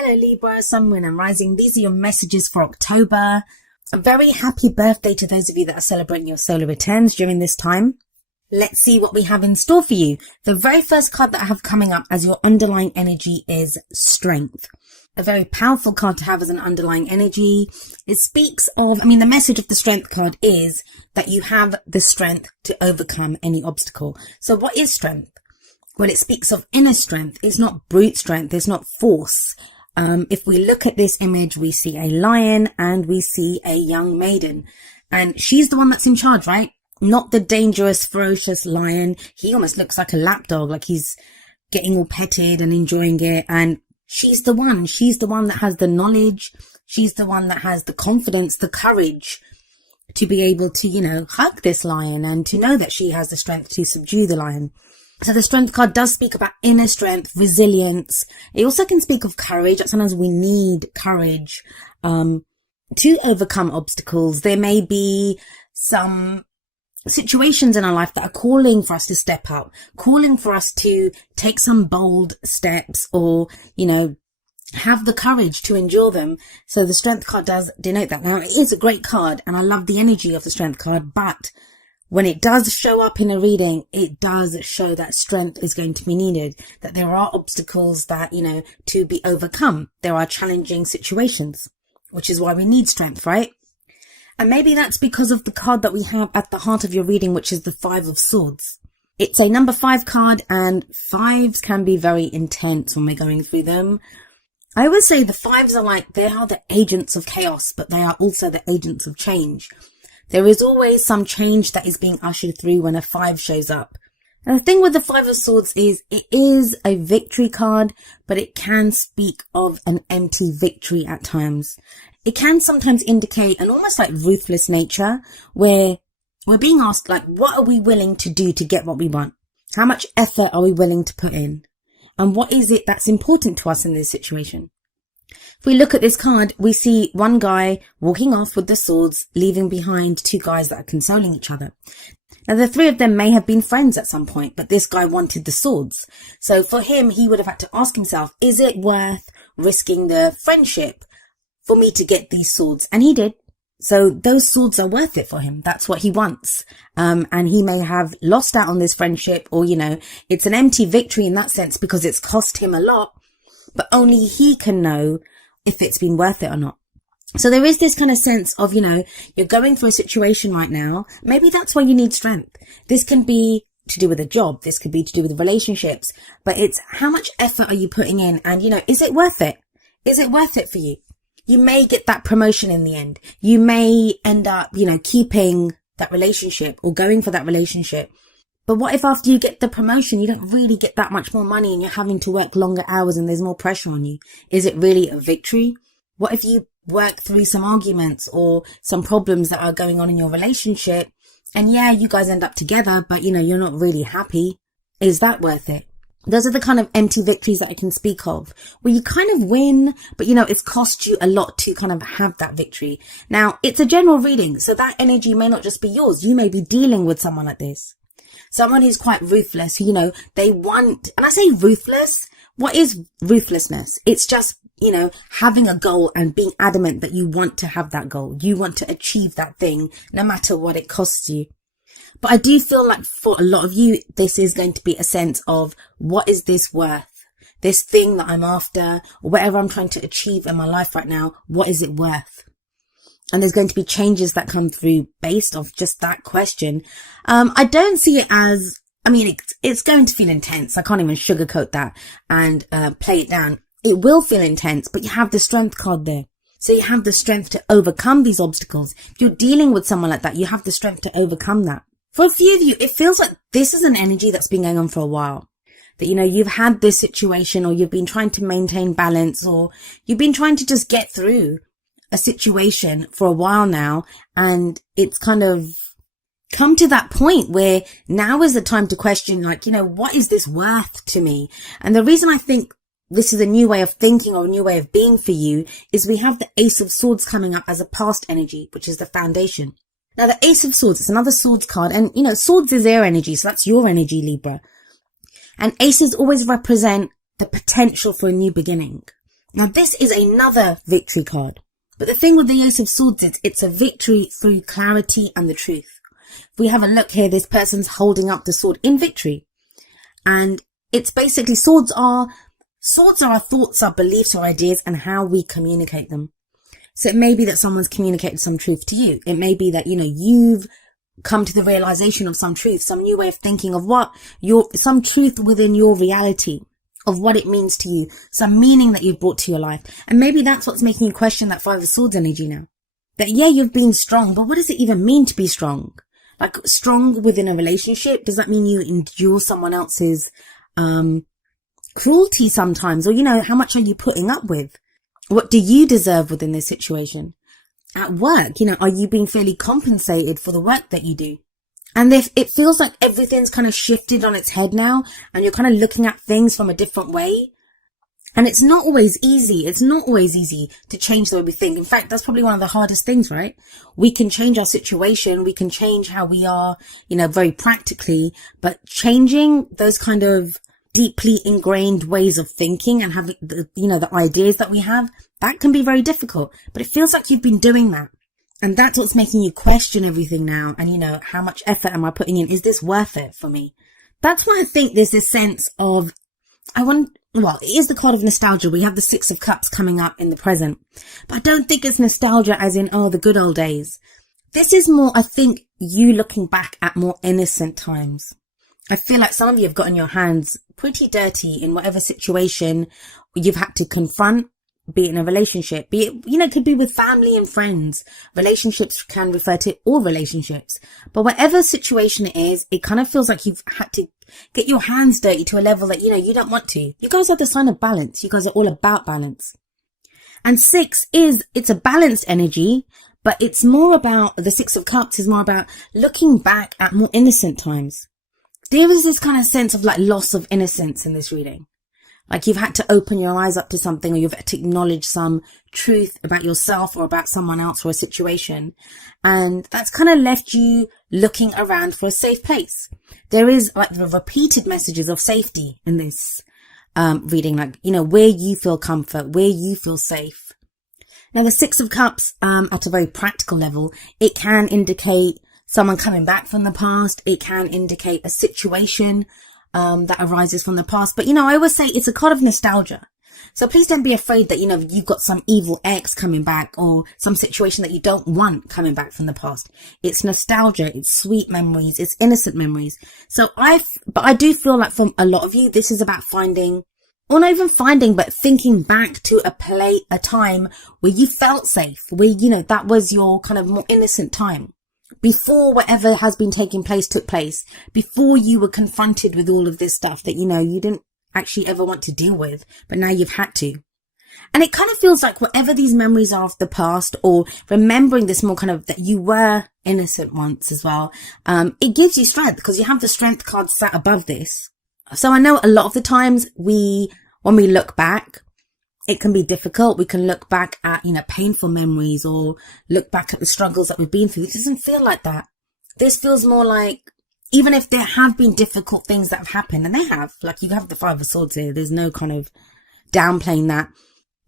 Hello Libra, Sun, Moon and Rising. These are your messages for October. A very happy birthday to those of you that are celebrating your solar returns during this time. Let's see what we have in store for you. The very first card that I have coming up as your underlying energy is Strength. A very powerful card to have as an underlying energy. It speaks of, the message of the Strength card is that you have the strength to overcome any obstacle. So what is strength? Well, it speaks of inner strength. It's not brute strength. It's not force. If we look at this image, we see a lion and we see a young maiden. And she's the one that's in charge, right? Not the dangerous, ferocious lion. He almost looks like a lapdog, like he's getting all petted and enjoying it. And she's the one. She's the one that has the knowledge. She's the one that has the confidence, the courage to be able to, hug this lion and to know that she has the strength to subdue the lion. So the Strength card does speak about inner strength, resilience. It also can speak of courage. Sometimes we need courage to overcome obstacles. There may be some situations in our life that are calling for us to step up, calling for us to take some bold steps or, have the courage to endure them. So the Strength card does denote that. Now, it is a great card and I love the energy of the Strength card, but when it does show up in a reading, it does show that strength is going to be needed, that there are obstacles that, to be overcome. There are challenging situations, which is why we need strength, right? And maybe that's because of the card that we have at the heart of your reading, which is the Five of Swords. It's a number 5 card and 5s can be very intense when we're going through them. I always say the 5s they are the agents of chaos, but they are also the agents of change. There is always some change that is being ushered through when a 5 shows up. And the thing with the 5 of Swords is it is a victory card, but it can speak of an empty victory at times. It can sometimes indicate an almost like ruthless nature where we're being asked, what are we willing to do to get what we want? How much effort are we willing to put in? And what is it that's important to us in this situation? If we look at this card, we see one guy walking off with the swords, leaving behind 2 guys that are consoling each other. Now, the 3 of them may have been friends at some point, but this guy wanted the swords. So for him, he would have had to ask himself, is it worth risking the friendship for me to get these swords? And he did. So those swords are worth it for him. That's what he wants. And he may have lost out on this friendship or, it's an empty victory in that sense because it's cost him a lot, but only he can know if it's been worth it or not. So there is this kind of sense of, you're going through a situation right now. Maybe that's why you need strength. This can be to do with a job. This could be to do with relationships, but it's how much effort are you putting in? And, is it worth it? Is it worth it for you? You may get that promotion in the end. You may end up, keeping that relationship or going for that relationship. But what if after you get the promotion, you don't really get that much more money and you're having to work longer hours and there's more pressure on you? Is it really a victory? What if you work through some arguments or some problems that are going on in your relationship and you guys end up together, but you're not really happy? Is that worth it? Those are the kind of empty victories that I can speak of, where you kind of win, but it's cost you a lot to kind of have that victory. Now, it's a general reading, so that energy may not just be yours. You may be dealing with someone like this. Someone who's quite ruthless, who, they want, and I say ruthless, what is ruthlessness? It's just, having a goal and being adamant that you want to have that goal. You want to achieve that thing, no matter what it costs you. But I do feel like for a lot of you, this is going to be a sense of what is this worth? This thing that I'm after, or whatever I'm trying to achieve in my life right now, what is it worth? And there's going to be changes that come through based off just that question. I don't see it as, it's going to feel intense. I can't even sugarcoat that and play it down. It will feel intense, but you have the Strength card there. So you have the strength to overcome these obstacles. If you're dealing with someone like that, you have the strength to overcome that. For a few of you, it feels like this is an energy that's been going on for a while. That, you've had this situation or you've been trying to maintain balance or you've been trying to just get through a situation for a while now, and it's kind of come to that point where now is the time to question, what is this worth to me? And the reason I think this is a new way of thinking or a new way of being for you is we have the Ace of Swords coming up as a past energy, which is the foundation. Now, the Ace of Swords is another swords card, and, swords is air energy, so that's your energy, Libra. And aces always represent the potential for a new beginning. Now this is another victory card. But the thing with the Ace of Swords is it's a victory through clarity and the truth. If we have a look here, this person's holding up the sword in victory. And it's basically swords are our thoughts, our beliefs, our ideas, and how we communicate them. So it may be that someone's communicated some truth to you. It may be that, you've come to the realization of some truth, some new way of thinking of some truth within your reality of what it means to you, some meaning that you've brought to your life. And maybe that's what's making you question that Five of Swords energy now. That, yeah, you've been strong, but what does it even mean to be strong? Like, strong within a relationship? Does that mean you endure someone else's cruelty sometimes? Or, how much are you putting up with? What do you deserve within this situation? At work, are you being fairly compensated for the work that you do? And if it feels like everything's kind of shifted on its head now, and you're kind of looking at things from a different way. And it's not always easy. It's not always easy to change the way we think. In fact, that's probably one of the hardest things, right? We can change our situation. We can change how we are, very practically, but changing those kind of deeply ingrained ways of thinking and having the ideas that we have, that can be very difficult. But it feels like you've been doing that. And that's what's making you question everything now. And, how much effort am I putting in? Is this worth it for me? That's why I think there's this sense of, it is the card of nostalgia. We have the Six of Cups coming up in the present. But I don't think it's nostalgia as in, the good old days. This is more, I think, you looking back at more innocent times. I feel like some of you have gotten your hands pretty dirty in whatever situation you've had to confront, be it in a relationship, be it, it could be with family and friends. Relationships can refer to all relationships. But whatever situation it is, it kind of feels like you've had to get your hands dirty to a level that, you don't want to. You guys are the sign of balance. You guys are all about balance. And it's a balanced energy, but it's more about, the Six of Cups is more about looking back at more innocent times. There is this kind of sense of loss of innocence in this reading. Like you've had to open your eyes up to something, or you've had to acknowledge some truth about yourself or about someone else or a situation. And that's kind of left you looking around for a safe place. There is the repeated messages of safety in this reading, where you feel comfort, where you feel safe. Now, the Six of Cups, at a very practical level, it can indicate someone coming back from the past. It can indicate a situation that arises from the past. But, I always say it's a card of nostalgia. So please don't be afraid that, you've got some evil ex coming back or some situation that you don't want coming back from the past. It's nostalgia. It's sweet memories. It's innocent memories. But I do feel like for a lot of you, this is about finding, or not even finding, but thinking back to a time where you felt safe, where, that was your kind of more innocent time. Before whatever has been taking place took place, before you were confronted with all of this stuff that, you didn't actually ever want to deal with, but now you've had to. And it kind of feels like whatever these memories are of the past, or remembering this more kind of that you were innocent once as well, it gives you strength because you have the strength card sat above this. So I know a lot of the times when we look back, it can be difficult. We can look back at, painful memories or look back at the struggles that we've been through. It doesn't feel like that. This feels more like, even if there have been difficult things that have happened, and they have, like you have the Five of Swords here. There's no kind of downplaying that.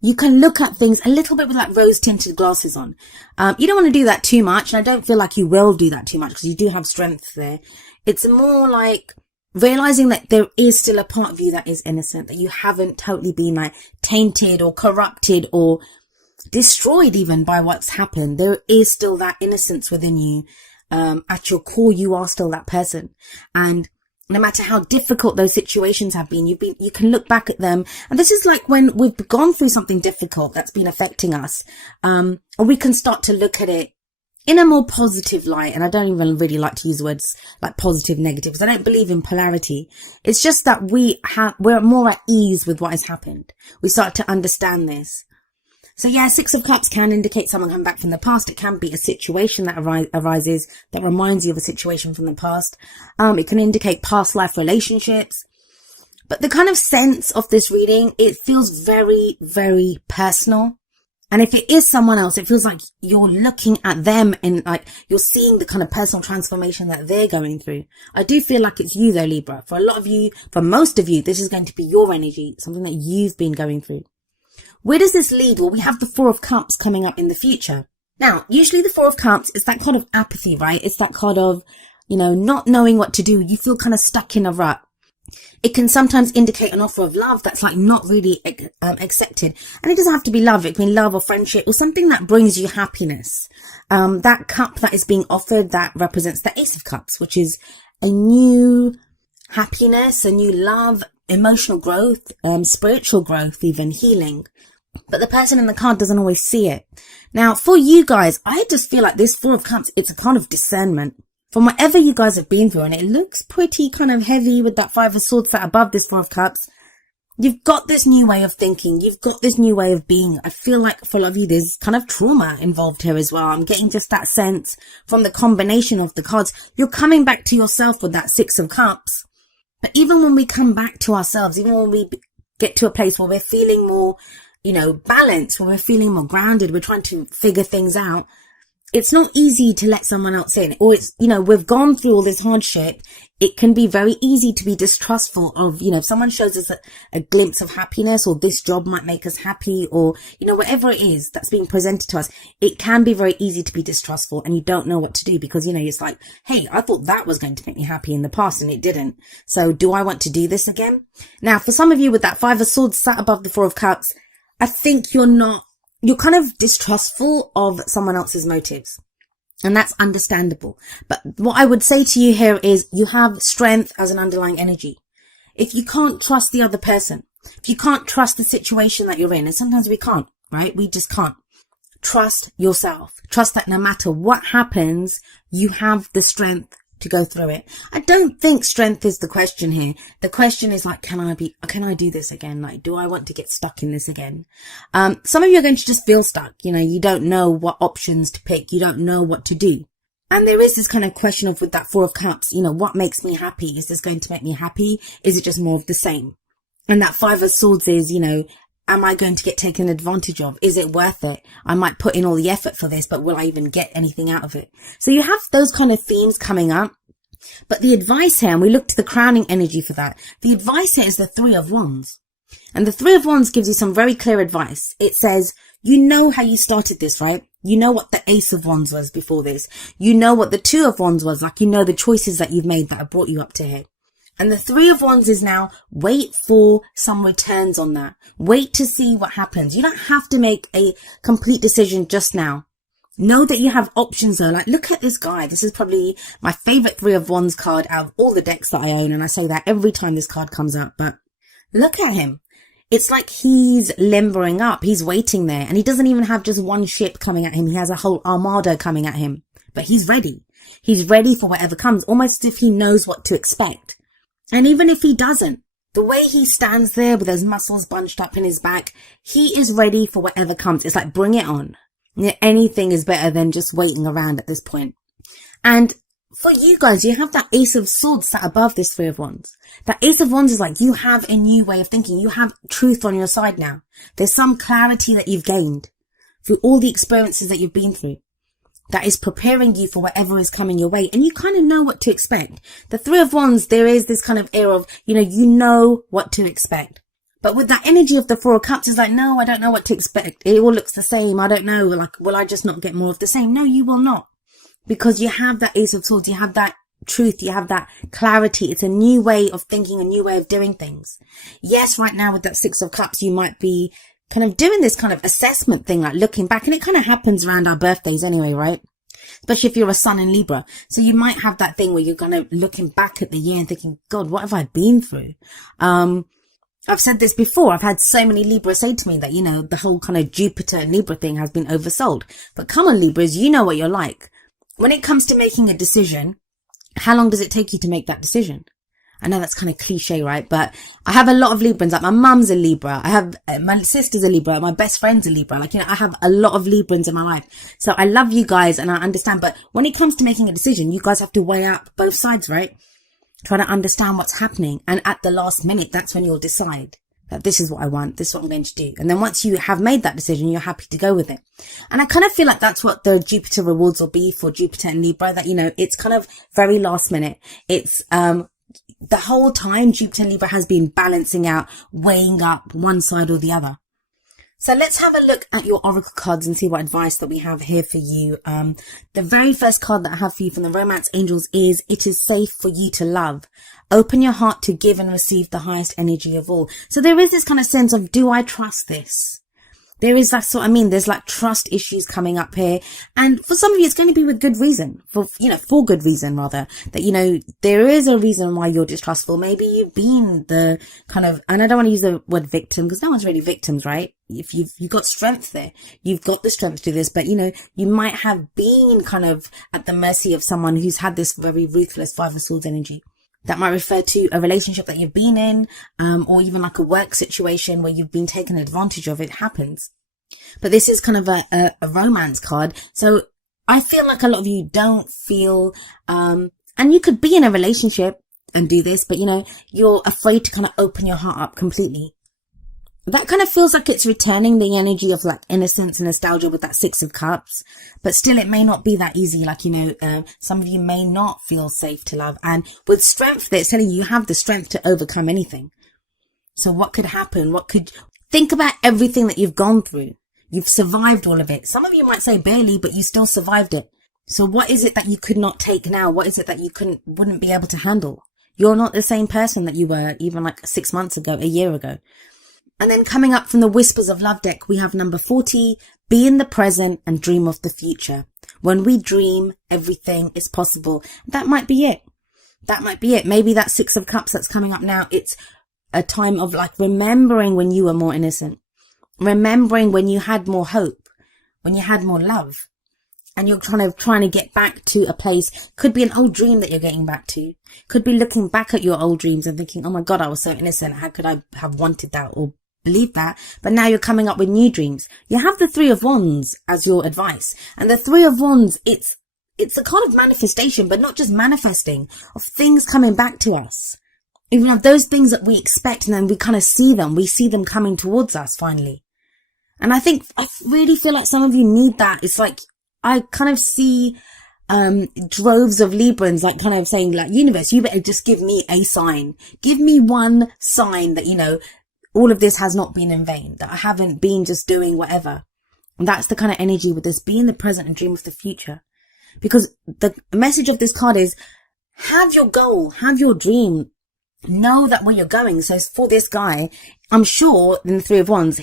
You can look at things a little bit with rose tinted glasses on. You don't want to do that too much. And I don't feel like you will do that too much because you do have strength there. It's more like realizing that there is still a part of you that is innocent, that you haven't totally been tainted or corrupted or destroyed even by what's happened. There is still that innocence within you. At your core, you are still that person. And no matter how difficult those situations have been, you can look back at them. And this is like when we've gone through something difficult that's been affecting us. And we can start to look at it in a more positive light. And I don't even really like to use words like positive, negative, because I don't believe in polarity. It's just that we're more at ease with what has happened. We start to understand this. So yeah, Six of Cups can indicate someone coming back from the past. It can be a situation that arises that reminds you of a situation from the past. It can indicate past life relationships. But the kind of sense of this reading, it feels very, very personal. And if it is someone else, it feels like you're looking at them and you're seeing the kind of personal transformation that they're going through. I do feel like it's you though, Libra. For a lot of you, for most of you, this is going to be your energy, something that you've been going through. Where does this lead? Well, we have the Four of Cups coming up in the future. Now, usually the Four of Cups is that kind of apathy, right? It's that kind of, not knowing what to do. You feel kind of stuck in a rut. It can sometimes indicate an offer of love that's like not really accepted. And it doesn't have to be love. It can be love or friendship or something that brings you happiness. That cup that is being offered, that represents the Ace of Cups, which is a new happiness, a new love, emotional growth, spiritual growth, even healing. But the person in the card doesn't always see it. Now, for you guys, I just feel like this Four of Cups, it's a kind of discernment. From whatever you guys have been through, and it looks pretty kind of heavy with that Five of Swords sat above this Four of Cups, you've got this new way of thinking. You've got this new way of being. I feel like for a lot of you, there's kind of trauma involved here as well. I'm getting just that sense from the combination of the cards. You're coming back to yourself with that Six of Cups. But even when we come back to ourselves, even when we get to a place where we're feeling more, balanced, when we're feeling more grounded, we're trying to figure things out, it's not easy to let someone else in. Or it's, we've gone through all this hardship. It can be very easy to be distrustful of, if someone shows us a glimpse of happiness, or this job might make us happy, or, whatever it is that's being presented to us, it can be very easy to be distrustful, and you don't know what to do because, it's like, hey, I thought that was going to make me happy in the past and it didn't. So do I want to do this again? Now, for some of you with that Five of Swords sat above the Four of Cups, I think you're kind of distrustful of someone else's motives. And that's understandable. But what I would say to you here is you have strength as an underlying energy. If you can't trust the other person, if you can't trust the situation that you're in, and sometimes we can't, right? We just can't. Trust yourself. Trust that no matter what happens, you have the strength to go through it. I don't think strength is the question here. The question is like, can I do this again? Like, do I want to get stuck in this again? Some of you are going to just feel stuck. You don't know what options to pick. You don't know what to do. And there is this kind of question of, with that Four of Cups, what makes me happy? Is this going to make me happy? Is it just more of the same? And that Five of Swords is, am I going to get taken advantage of? Is it worth it? I might put in all the effort for this, but will I even get anything out of it? So you have those kind of themes coming up. But the advice here, and we look to the crowning energy for that, the advice here is the Three of Wands. And the Three of Wands gives you some very clear advice. It says, you know how you started this, right? You know what the Ace of Wands was before this. You know what the Two of Wands was, like, the choices that you've made that have brought you up to here. And the Three of Wands is now, wait for some returns on that. Wait to see what happens. You don't have to make a complete decision just now. Know that you have options though. Like, look at this guy. This is probably my favorite Three of Wands card out of all the decks that I own. And I say that every time this card comes up, but look at him. It's like he's limbering up. He's waiting there, and he doesn't even have just one ship coming at him. He has a whole armada coming at him, but he's ready. He's ready for whatever comes, almost as if he knows what to expect. And even if he doesn't, the way he stands there with those muscles bunched up in his back, he is ready for whatever comes. It's like, bring it on. Anything is better than just waiting around at this point. And for you guys, you have that Ace of Swords sat above this Three of Wands. That Ace of Wands is like, you have a new way of thinking. You have truth on your side now. There's some clarity that you've gained through all the experiences that you've been through that is preparing you for whatever is coming your way. And you kind of know what to expect. The Three of Wands, there is this kind of air of, you know what to expect. But with that energy of the Four of Cups, it's like, no, I don't know what to expect. It all looks the same. I don't know. Like, will I just not get more of the same? No, you will not. Because you have that Ace of Swords. You have that truth. You have that clarity. It's a new way of thinking, a new way of doing things. Yes, right now with that Six of Cups, you might be kind of doing this kind of assessment thing, like looking back. And it kind of happens around our birthdays anyway, right? Especially if you're a Sun in Libra. So you might have that thing where you're kind of looking back at the year and thinking, God, what have I been through? I've said this before. I've had so many Libras say to me that, the whole kind of Jupiter and Libra thing has been oversold. But come on, Libras, you know what you're like. When it comes to making a decision, how long does it take you to make that decision? I know that's kind of cliche, right? But I have a lot of Librans. Like, my mum's a Libra. I have my sister's a Libra. My best friend's a Libra. Like, I have a lot of Librans in my life. So I love you guys and I understand. But when it comes to making a decision, you guys have to weigh up both sides, right? Try to understand what's happening. And at the last minute, that's when you'll decide that this is what I want. This is what I'm going to do. And then once you have made that decision, you're happy to go with it. And I kind of feel like that's what the Jupiter rewards will be for Jupiter and Libra, that, it's kind of very last minute. It's, the whole time Jupiter and Libra has been balancing out, weighing up one side or the other. So let's have a look at your oracle cards and see what advice that we have here for you. The very first card that I have for you from the romance angels is, it is safe for you to love. Open your heart to give and receive the highest energy of all. So there is this kind of sense of, do I trust this? There is that sort of, there's like trust issues coming up here. And for some of you, it's going to be with good reason, for good reason rather, that, there is a reason why you're distrustful. Maybe you've been the kind of, and I don't want to use the word victim because no one's really victims, right? If you've got strength there, you've got the strength to do this, but you might have been kind of at the mercy of someone who's had this very ruthless Five of Swords energy. That might refer to a relationship that you've been in, or even like a work situation where you've been taken advantage of. It happens. But this is kind of a romance card. So I feel like a lot of you don't feel, and you could be in a relationship and do this, but you're afraid to kind of open your heart up completely. That kind of feels like it's returning the energy of like innocence and nostalgia with that Six of Cups. But still, it may not be that easy. Like, some of you may not feel safe to love. And with strength, it's telling you have the strength to overcome anything. So what could happen? Think about everything that you've gone through. You've survived all of it. Some of you might say barely, but you still survived it. So what is it that you could not take now? What is it that you wouldn't be able to handle? You're not the same person that you were even like 6 months ago, a year ago. And then coming up from the Whispers of Love deck, we have number 40, be in the present and dream of the future. When we dream, everything is possible. That might be it. That might be it. Maybe that Six of Cups that's coming up now, it's a time of like remembering when you were more innocent. Remembering when you had more hope, when you had more love. And you're kind of trying to get back to a place. Could be an old dream that you're getting back to. Could be looking back at your old dreams and thinking, oh my God, I was so innocent. How could I have wanted that or believe that? But now you're coming up with new dreams. You have the Three of Wands as your advice. And the Three of Wands, it's a kind of manifestation, but not just manifesting, of things coming back to us. Even of those things that we expect, and then we kind of see them coming towards us finally. And I really feel like some of you need that. It's like, I kind of see droves of Librans like kind of saying like, universe, you better just give me a sign. Give me one sign that, all of this has not been in vain, that I haven't been just doing whatever. And that's the kind of energy with this, be in the present and dream of the future. Because the message of this card is, have your goal, have your dream, know that where you're going. So for this guy, I'm sure in the Three of Wands,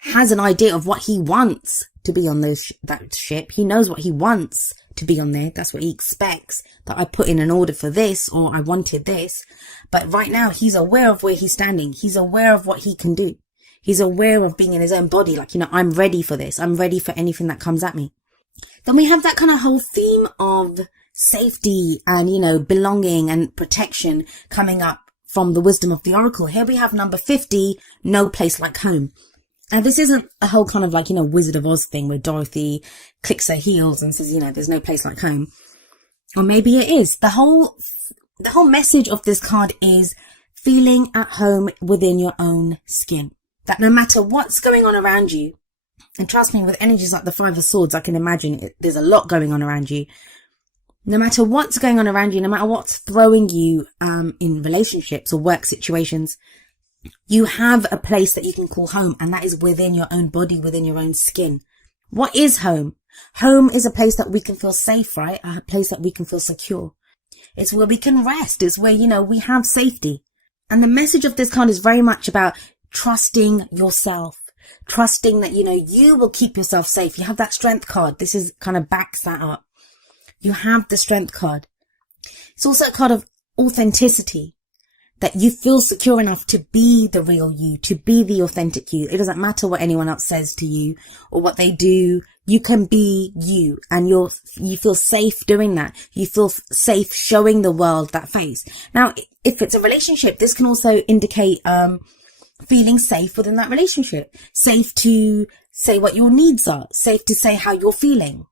has an idea of what he wants to be on that ship. He knows what he wants to be on there. That's what he expects, that I put in an order for this, or I wanted this. But right now he's aware of where he's standing. He's aware of what he can do. He's aware of being in his own body. Like, I'm ready for this. I'm ready for anything that comes at me. Then we have that kind of whole theme of safety and, belonging and protection coming up from the wisdom of the oracle. Here we have number 50, no place like home. And this isn't a whole kind of like, Wizard of Oz thing where Dorothy clicks her heels and says, there's no place like home. Or maybe it is. The whole message of this card is feeling at home within your own skin. That no matter what's going on around you, and trust me, with energies like the Five of Swords, I can imagine there's a lot going on around you. No matter what's going on around you, no matter what's throwing you in relationships or work situations, you have a place that you can call home, and that is within your own body, within your own skin. What is home? Home is a place that we can feel safe, right? A place that we can feel secure. It's where we can rest. It's where, we have safety. And the message of this card is very much about trusting yourself, trusting that, you will keep yourself safe. You have that strength card. This is kind of backs that up. You have the strength card. It's also a card of authenticity. That you feel secure enough to be the real you, to be the authentic you. It doesn't matter what anyone else says to you or what they do. You can be you, and you feel safe doing that. You feel safe showing the world that face. Now, if it's a relationship, this can also indicate feeling safe within that relationship. Safe to say what your needs are. Safe to say how you're feeling.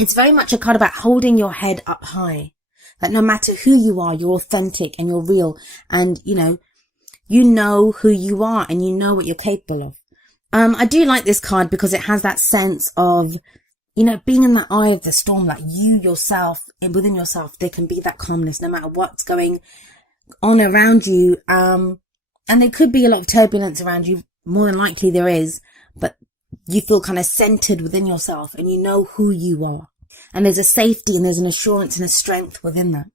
It's very much a card about holding your head up high. That no matter who you are, you're authentic and you're real, and you know who you are and you know what you're capable of. I do like this card because it has that sense of, being in the eye of the storm, like you yourself, and within yourself, there can be that calmness no matter what's going on around you. And there could be a lot of turbulence around you. More than likely there is, but you feel kind of centered within yourself and you know who you are. And there's a safety and there's an assurance and a strength within that.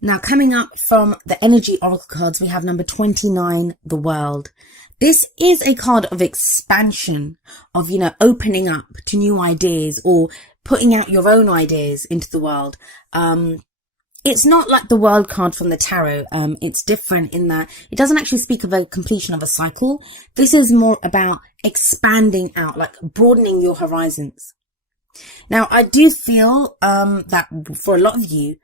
Now, coming up from the energy oracle cards, we have number 29, the World. This is a card of expansion, of, opening up to new ideas or putting out your own ideas into the world. It's not like the World card from the tarot. It's different in that it doesn't actually speak of a completion of a cycle. This is more about expanding out, like broadening your horizons. Now, I do feel that for a lot of you,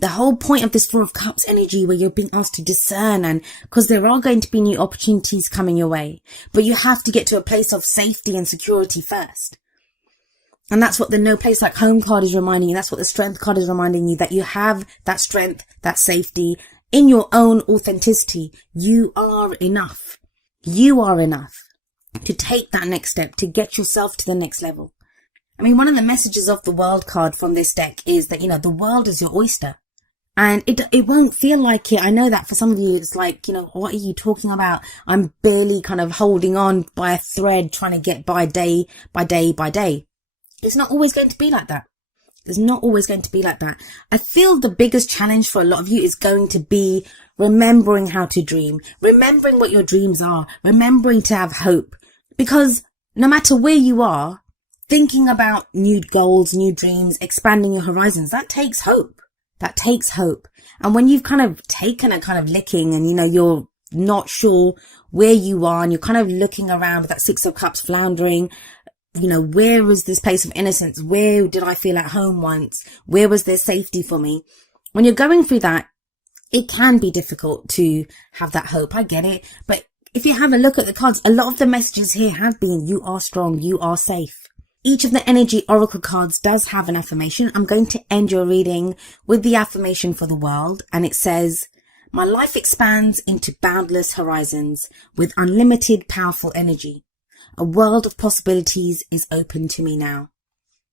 the whole point of this Four of Cups energy where you're being asked to discern, and because there are going to be new opportunities coming your way, but you have to get to a place of safety and security first. And that's what the No Place Like Home card is reminding you. That's what the Strength card is reminding you, that you have that strength, that safety in your own authenticity. You are enough. You are enough to take that next step, to get yourself to the next level. I mean, one of the messages of the World card from this deck is that, the world is your oyster. And it won't feel like it. I know that for some of you, it's like, what are you talking about? I'm barely kind of holding on by a thread, trying to get by day by day by day. It's not always going to be like that. It's not always going to be like that. I feel the biggest challenge for a lot of you is going to be remembering how to dream, remembering what your dreams are, remembering to have hope. Because no matter where you are, thinking about new goals, new dreams, expanding your horizons, that takes hope. That takes hope. And when you've kind of taken a kind of licking and, you're not sure where you are and you're kind of looking around with that Six of Cups floundering, where is this place of innocence? Where did I feel at home once? Where was there safety for me? When you're going through that, it can be difficult to have that hope. I get it. But if you have a look at the cards, a lot of the messages here have been, you are strong, you are safe. Each of the energy oracle cards does have an affirmation. I'm going to end your reading with the affirmation for the World. And it says, my life expands into boundless horizons with unlimited powerful energy. A world of possibilities is open to me now.